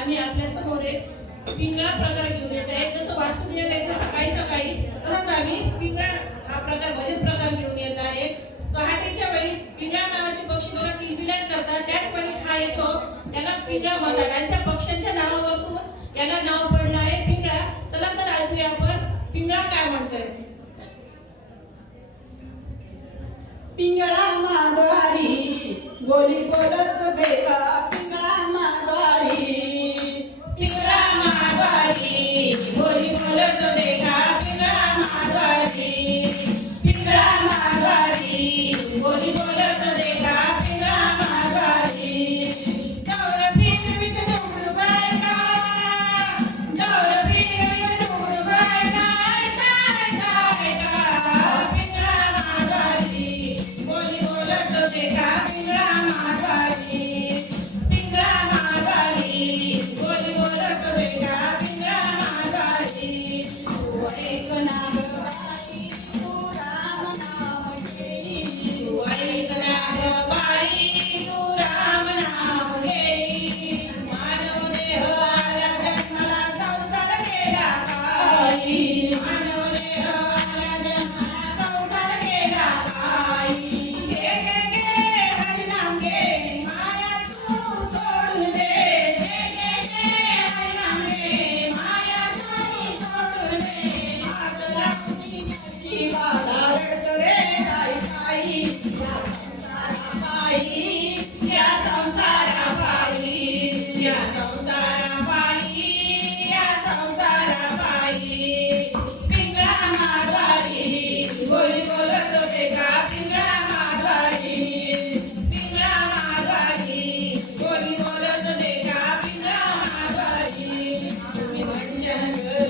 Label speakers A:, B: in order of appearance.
A: आम्ही आपल्यासमोर एक पिंगळा प्रकार घेऊन येत आहे. जसं वासुदेव येतो सकाळी सकाळी तसाच आम्ही पिंगळा हा प्रकार भजन प्रकार घेऊन येत आहे. पहाटेच्या वेळी पिंगळा नावाचे पक्षी बघा किलबिलाट करतात. त्याच वेळी हा येतो. त्याला पिंगळा म्हणतात. आणि त्या पक्ष्यांच्या नावावर तो याला नाव पडलं आहे पिंगळा. चला तर ऐकूया आपण पिंगळा काय म्हणतोय.
B: पिंगळा माधवारी बोली बोलत बेकार 아, 그럼이거 할.